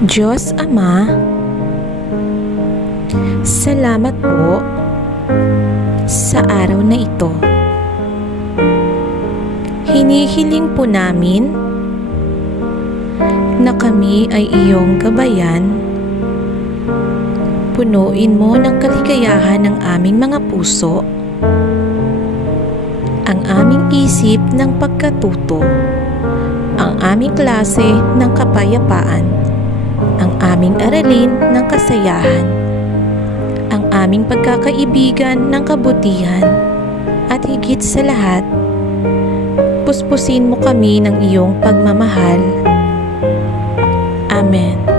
Diyos Ama, salamat po sa araw na ito. Hinihiling po namin na kami ay iyong gabayan. Punuin mo ng kaligayahan ang aming mga puso, ang aming isip ng pagkatuto, ang aming klase ng kapayapaan, aming aralin ng kasayahan, ang aming pagkakaibigan ng kabutihan, at higit sa lahat, puspusin mo kami ng iyong pagmamahal. Amen.